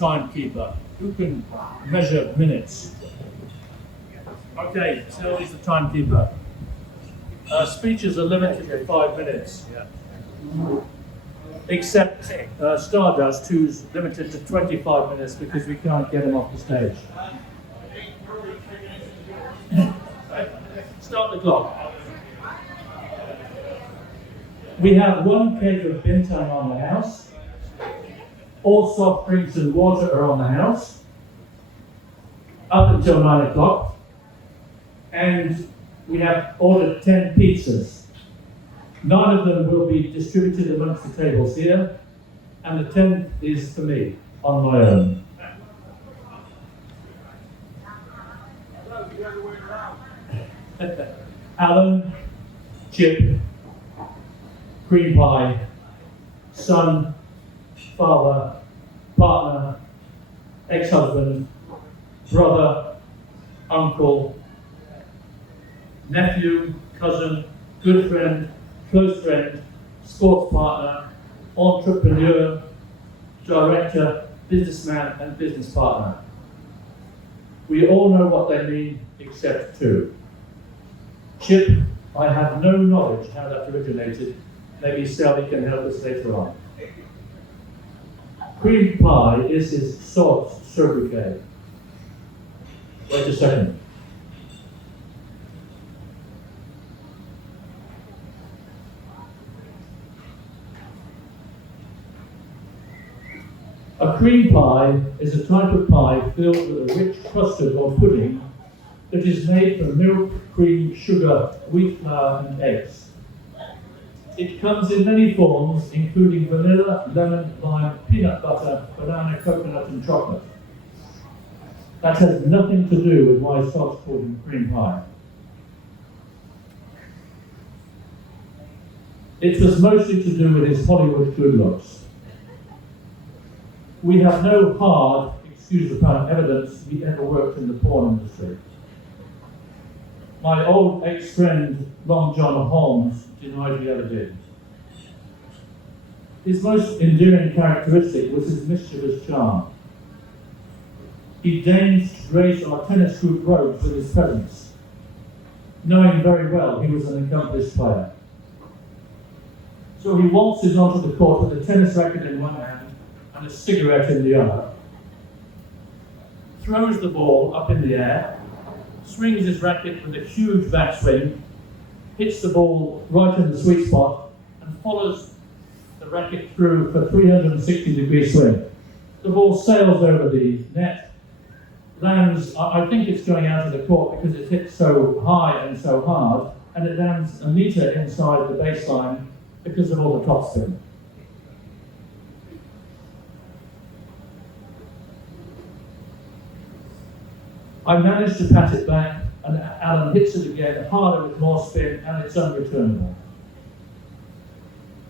timekeeper? Who can measure minutes? Okay, Sylvie's the timekeeper. Speeches are limited to 5 minutes. Except Stardust, who's limited to 25 minutes because we can't get him off the stage. Start the clock. We have 1 keg of bintang on the house. All soft drinks and water are on the house up until 9 o'clock. And we have ordered 10 pizzas. 9 of them will be distributed amongst the tables here, and the 10th is for me, on my own. Alan, Chip, cream pie, son, father, partner, ex-husband, brother, uncle, nephew, cousin, good friend, close friend, sports partner, entrepreneur, director, businessman, and business partner. We all know what they mean except 2. Chip, I have no knowledge how that originated. Maybe Sally can help us later on. Cream pie is his salt sobriquet. Wait a second. A cream pie is a type of pie filled with a rich custard or pudding that is made from milk, cream, sugar, wheat flour, and eggs. It comes in many forms, including vanilla, lemon, lime, peanut butter, banana, coconut, and chocolate. That has nothing to do with why Sod's called him cream pie. It was mostly to do with his Hollywood good looks. We have no hard, excuse the pun, evidence he ever worked in the porn industry. My old ex-friend, Long John Holmes, denied he ever did. His most endearing characteristic was his mischievous charm. He deigned to grace our tennis group robes with his presence, knowing very well he was an accomplished player. So he waltzes onto the court with a tennis racket in one hand and a cigarette in the other, throws the ball up in the air, swings his racket with a huge backswing, hits the ball right in the sweet spot, and follows the racket through for a 360-degree swing. The ball sails over the net, lands, I think it's going out of the court because it hit so high and so hard, and it lands a metre inside the baseline because of all the topspin. I managed to pat it back, and Alan hits it again, harder with more spin, and it's unreturnable.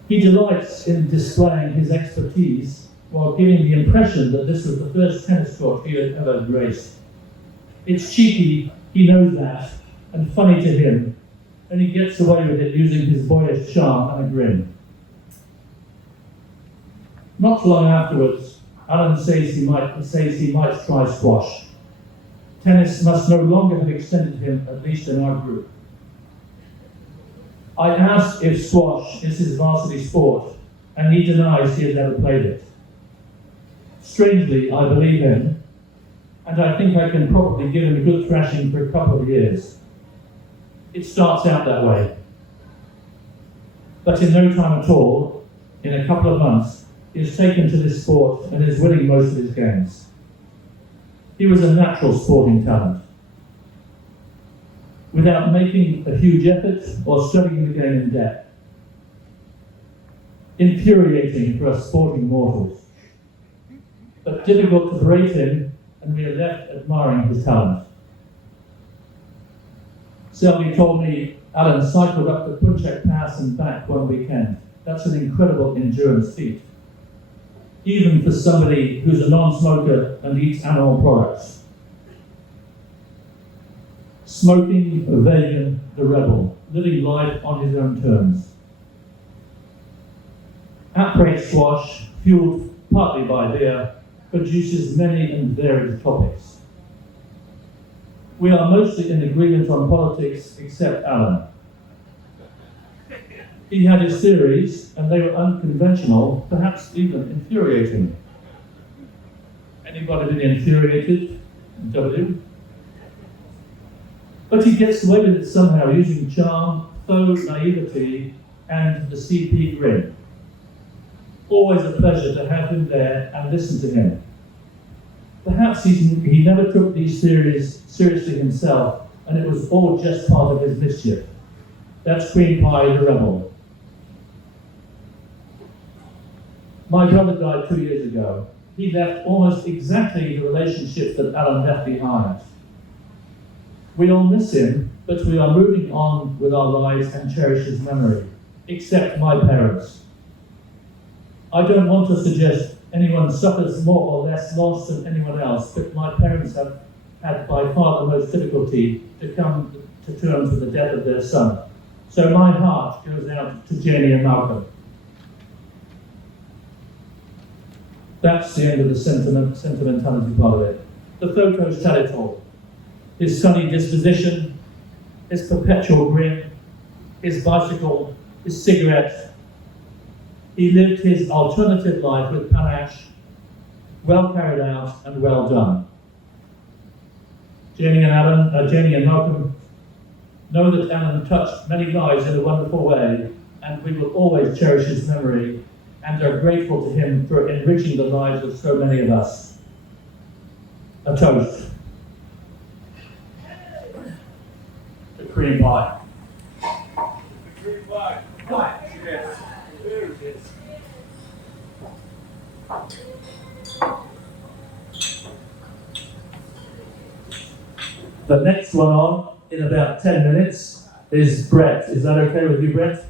He delights in displaying his expertise while giving the impression that this was the first tennis court he had ever graced. It's cheeky, he knows that, and funny to him, and he gets away with it using his boyish charm and a grin. Not long afterwards, Alan says he might try squash. Tennis must no longer have extended him, at least in our group. I asked if squash is his varsity sport, and he denies he has ever played it. Strangely, I believe him, and I think I can probably give him a good thrashing for a couple of years. It starts out that way. But in no time at all, in a couple of months, he is taken to this sport and is winning most of his games. He was a natural sporting talent. Without making a huge effort or studying the game in depth. Infuriating for us sporting mortals, but difficult to berate him, and we are left admiring his talent. Selby told me Alan cycled up the Punchak Pass and back one weekend. That's an incredible endurance feat, even for somebody who's a non-smoker and eats animal products. Smoking, a vegan, the rebel, living life on his own terms. At-rate squash, fueled partly by beer, produces many and varied topics. We are mostly in agreement on politics, except Alan. He had his theories, and they were unconventional, perhaps even infuriating. Anybody been infuriated? W? But he gets away with it somehow, using charm, faux naivety, and the CP grin. Always a pleasure to have him there and listen to him. Perhaps he never took these theories seriously himself, and it was all just part of his mischief. That's Queen Pie the Rebel. My brother died 2 years ago. He left almost exactly the relationships that Alan left behind. We all miss him, but we are moving on with our lives and cherish his memory, except my parents. I don't want to suggest anyone suffers more or less loss than anyone else, but my parents have had by far the most difficulty to come to terms with the death of their son. So my heart goes out to Jenny and Malcolm. That's the end of the sentimentality part of it. The photos tell it all. His sunny disposition, his perpetual grin, his bicycle, his cigarette. He lived his alternative life with panache, well carried out and well done. Jenny and Malcolm know that Alan touched many lives in a wonderful way, and we will always cherish his memory and are grateful to him for enriching the lives of so many of us. A toast. The cream pie. The cream pie. Pie. Yes. There it is. The next one on, in about 10 minutes, is Brett. Is that okay with you, Brett?